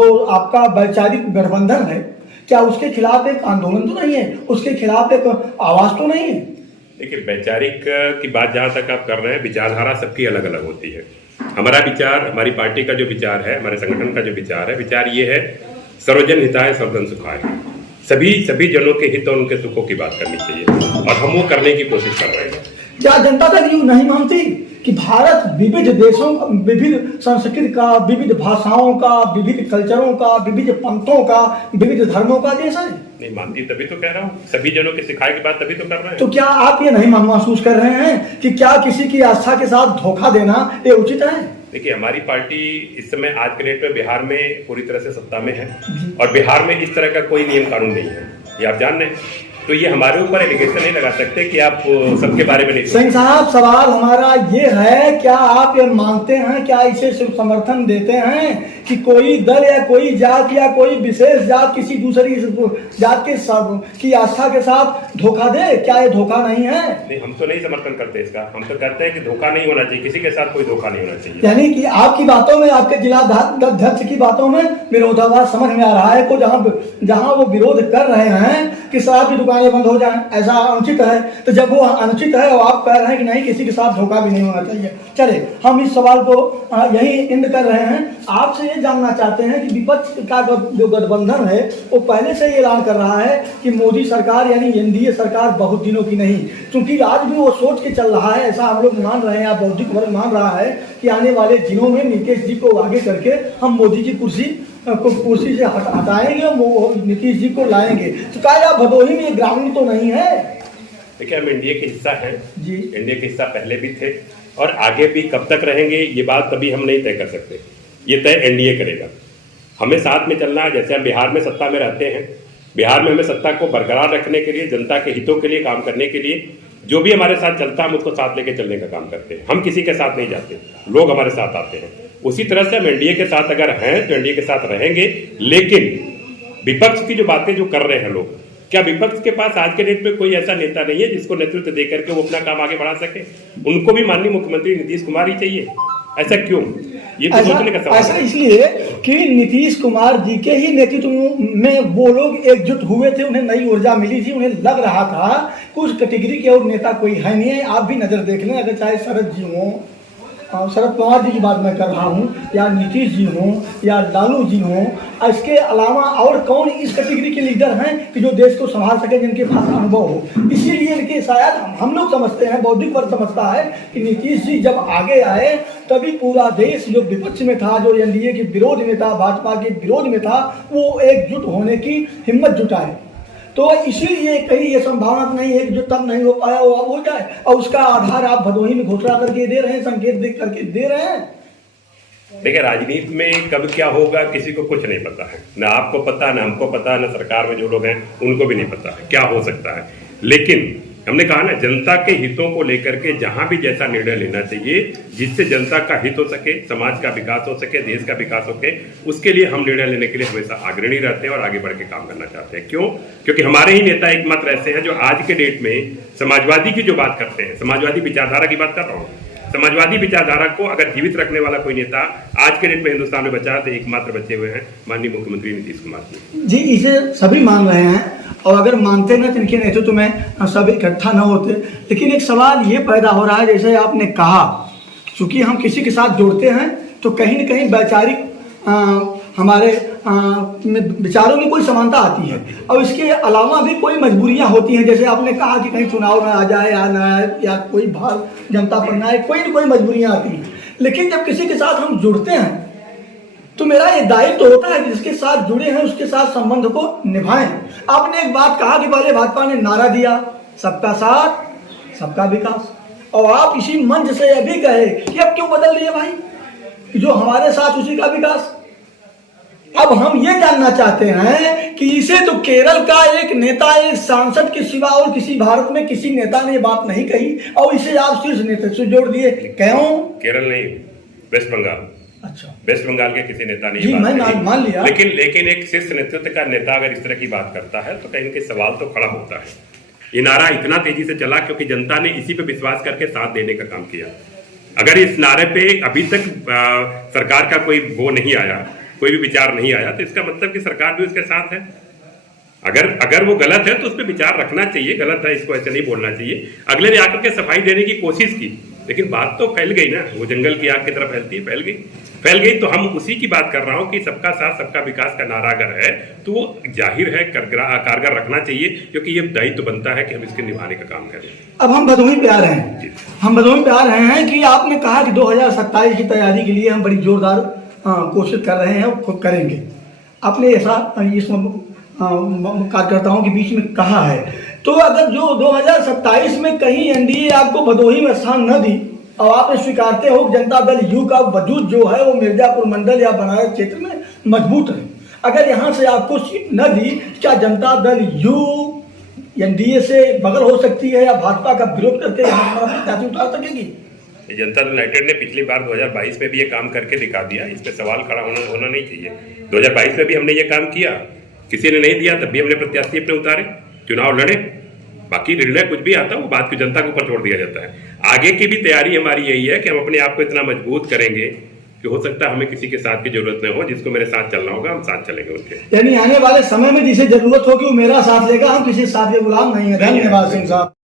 जो आपका वैचारिक गठबंधन है, क्या उसके खिलाफ एक आंदोलन तो नहीं है, उसके खिलाफ एक आवाज तो नहीं है? देखिए, वैचारिक की बात जहां तक आप कर रहे हैं, विचारधारा सबकी अलग अलग होती है। हमारा विचार, हमारी पार्टी का जो विचार है, हमारे संगठन का जो विचार है, विचार ये है सर्वजन हिताय सर्वजन सुखाय। सभी जनों के हित और उनके सुखों की बात करनी चाहिए और हम वो करने की कोशिश कर रहे हैं। क्या जनता तक यूं नहीं मानती कि भारत विविध देशों, विविध संस्कृति का, विविध भाषाओं का, विविध कल्चरों का, विविध पंथों का, विविध धर्मों का देश है? नहीं मानती, तभी तो कह रहा हूँ, सभी जनों के सिखाए की बात तभी तो कर रहे हैं। तो क्या आप ये नहीं महसूस कर रहे हैं कि क्या किसी की आस्था के साथ धोखा देना ये उचित है? देखिए, हमारी पार्टी इस समय आज के डेट में बिहार में पूरी तरह से सत्ता में है और बिहार में इस तरह का कोई नियम कानून नहीं है, ये आप जान रहे हैं। तो ये हमारे ऊपर एलिगेशन नहीं लगा सकते कि आप सबके बारे में नहीं। सिंह साहब, सवाल हमारा ये है, क्या आप ये मानते हैं, क्या इसे समर्थन देते हैं कि कोई दल या कोई जात या कोई विशेष जात किसी दूसरी जात के की आस्था के साथ धोखा दे? क्या ये धोखा नहीं है? नहीं, हम तो नहीं समर्थन करते इसका। हम तो कहते हैं कि धोखा नहीं होना चाहिए, किसी के साथ कोई धोखा नहीं होना चाहिए। यानी कि आपकी बातों में, आपके जिला अध्यक्ष की बातों में विरोधाभास समझ में आ रहा है। को जहां वो विरोध कर रहे हैं कि शराब की दुकानें बंद हो जाएं, ऐसा अनुचित है, तो जब वो अनुचित है और आप कह रहे हैं कि नहीं, किसी के साथ धोखा भी नहीं होना चाहिए। चले, हम इस सवाल को यही इंड कर रहे हैं। आपसे ये जानना चाहते हैं कि विपक्ष का जो गठबंधन है वो पहले से ही ऐलान कर रहा है कि मोदी सरकार यानी एनडीए सरकार बहुत दिनों की नहीं, क्योंकि आज भी वो सोच के चल रहा है, ऐसा हम लोग मान रहे हैं या बौद्धिक वर्ग मान रहा है कि आने वाले दिनों में नीतीश जी को आगे करके हम मोदी जी कुर्सी से हटाएंगे और नीतीश जी को लाएंगे। तो क्या आप भदोही में ग्रामीण तो नहीं है? देखिए, हम एनडीए के हिस्सा हैं जी, एनडीए के हिस्सा पहले भी थे और आगे भी कब तक रहेंगे ये बात तभी हम नहीं तय कर सकते, ये तय एनडीए करेगा। हमें साथ में चलना है। जैसे हम बिहार में सत्ता में रहते हैं, बिहार में हमें सत्ता को बरकरार रखने के लिए, जनता के हितों के लिए काम करने के लिए जो भी हमारे साथ चलता है हम उसको साथ लेके चलने का काम करते हैं। हम किसी के साथ नहीं जाते, लोग हमारे साथ आते हैं। उसी तरह से हम एनडीए के साथ अगर हैं तो एनडीए के साथ रहेंगे। लेकिन विपक्ष की जो बातें जो कर रहे हैं लोग, क्या विपक्ष के पास आज के डेट में कोई ऐसा नेता नहीं है जिसको नेतृत्व देकर के वो अपना काम आगे बढ़ा सके? उनको भी माननीय मुख्यमंत्री नीतीश कुमार ही चाहिए। ऐसा क्यों? ये तो सोचने का सवाल है। ऐसा इसलिए कि नीतीश कुमार जी के ही नेतृत्व में वो लोग एकजुट हुए थे, उन्हें नई ऊर्जा मिली थी, उन्हें लग रहा था कुछ कैटेगरी के और नेता कोई है नहीं है। आप भी नजर देख लें, अगर चाहे शरद जी हों, शरद पवार जी की बात मैं कर रहा हूँ, या नीतीश जी हों या लालू जी हों, इसके अलावा और कौन इस कैटेगरी के लीडर हैं कि जो देश को संभाल सके, जिनके पास अनुभव हो? इसीलिए इनके शायद हम लोग समझते हैं, बौद्धिक वर्ग समझता है कि नीतीश जी जब आगे आए तभी पूरा देश जो विपक्ष में था, जो एनडीए के विरोध में था, भाजपा के विरोध में था, वो एकजुट होने की हिम्मत जुटाए। तो इसीलिए कहीं ये संभावना नहीं है कि जो तब नहीं हो पाया वो अब हो जाए, और उसका आधार आप भदोही में घोषणा करके दे रहे हैं, संकेत देख करके दे रहे हैं। देखिए, राजनीति में कब क्या होगा किसी को कुछ नहीं पता है, ना आपको पता, ना हमको पता, ना सरकार में जो लोग हैं उनको भी नहीं पता है क्या हो सकता है। लेकिन हमने कहा ना, जनता के हितों को लेकर के जहां भी जैसा निर्णय लेना चाहिए जिससे जनता का हित हो सके, समाज का विकास हो सके, देश का विकास हो सके, उसके लिए हम निर्णय लेने के लिए हमेशा अग्रणी रहते हैं और आगे बढ़ के काम करना चाहते हैं। क्यों? क्योंकि हमारे ही नेता एकमात्र ऐसे हैं जो आज के डेट में समाजवादी की जो बात करते हैं, समाजवादी विचारधारा की बात कर रहा हूँ, समाजवादी विचारधारा को अगर जीवित रखने वाला कोई नेता आज के डेट में हिंदुस्तान में बचा तो एकमात्र बचे हुए हैं माननीय मुख्यमंत्री नीतीश कुमार जी। इसे सभी मान रहे हैं, और अगर मानते ना तो इनके नेतृत्व में सब इकट्ठा न होते। लेकिन एक सवाल ये पैदा हो रहा है, जैसे आपने कहा, चूंकि हम किसी के साथ जुड़ते हैं तो कहीं न कहीं वैचारिक हमारे विचारों में कोई समानता आती है, और इसके अलावा भी कोई मजबूरियां होती हैं। जैसे आपने कहा कि कहीं चुनाव में आ जाए या ना आए, या कोई भार जनता पर ना आए, कोई न कोई मजबूरियां आती हैं। लेकिन जब किसी के साथ हम जुड़ते हैं तो मेरा ये दायित्व होता है कि जिसके साथ जुड़े हैं उसके साथ संबंध को निभाएं। आपने एक बात कहा कि पहले भाजपा ने नारा दिया सबका साथ सबका विकास, और आप इसी मंच से यह भी कहे कि अब क्यों बदल रही है भाई, जो हमारे साथ उसी का विकास। अब हम ये जानना चाहते हैं कि इसे तो केरल का एक नेता, एक सांसद के सिवा और किसी भारत में किसी नेता ने ये बात नहीं कही, और इसे आप शीर्ष नेता से जोड़ दिए। क्यों? केरल नहीं, वेस्ट बंगाल। अच्छा, वेस्ट बंगाल के किसी नेता ने जी, मैं मान लिया। लेकिन एक शीर्ष नेतृत्व का नेता अगर इस तरह की बात करता है तो कहीं ना कहीं सवाल तो खड़ा होता है। ये नारा इतना तेजी से चला क्योंकि जनता ने इसी पे विश्वास करके साथ देने का काम किया। अगर इस नारे पे अभी तक सरकार का कोई वो नहीं आया, कोई भी विचार नहीं आया, तो इसका मतलब कि सरकार भी उसके साथ है। अगर वो गलत है तो उस पर विचार रखना चाहिए, गलत है इसको ऐसे नहीं बोलना चाहिए। अगले ने आकर के सफाई देने की कोशिश की, लेकिन बात तो फैल गई ना, वो जंगल की आग की तरह फैलती है, फैल गई। तो हम उसी की बात कर रहा हूं कि सबका साथ सबका विकास का नारा अगर है तो वो जाहिर है कारगर रखना चाहिए, क्योंकि ये दायित्व बनता है कि हम इसके निभाने का काम करें। अब हम भदोही पे आ रहे हैं, कि आपने कहा कि 2027 की तैयारी के लिए हम बड़ी जोरदार कोशिश कर रहे हैं और खुद करेंगे। आपने ऐसा इस कार्यकर्ताओं के बीच में कहा है, तो अगर जो 2027 में कहीं एनडीए आपको भदोही में स्थान न दी और आप स्वीकारते हो जनता दल यू का वजूद जो है वो मिर्जापुर मंडल या बनारस क्षेत्र में मजबूत है, अगर यहाँ से आपको सीट न दी, क्या जनता दल यू एनडीए से बगल हो सकती है या भाजपा का विरोध करके हमारा प्रत्याशी उतार सकेगी? जनता दल यूनाइटेड ने पिछली बार 2022 में भी ये काम करके दिखा दिया, इस पे सवाल खड़ा होना नहीं चाहिए। 2022 में भी हमने ये काम किया, किसी ने नहीं दिया तब भी हमने प्रत्याशी अपने उतारे, चुनाव लड़े। बाकी निर्णय कुछ भी आता है वो बात को जनता के ऊपर छोड़ दिया जाता है। आगे की भी तैयारी हमारी यही है कि हम अपने आप को इतना मजबूत करेंगे कि हो सकता है हमें किसी के साथ की जरूरत नहीं हो, जिसको मेरे साथ चलना होगा हम साथ चलेंगे उनके। यानी आने वाले समय में जिसे जरूरत होगी वो मेरा साथ लेगा, हम किसी साथ के गुलाम नहीं है। धन्यवाद सिंह साहब।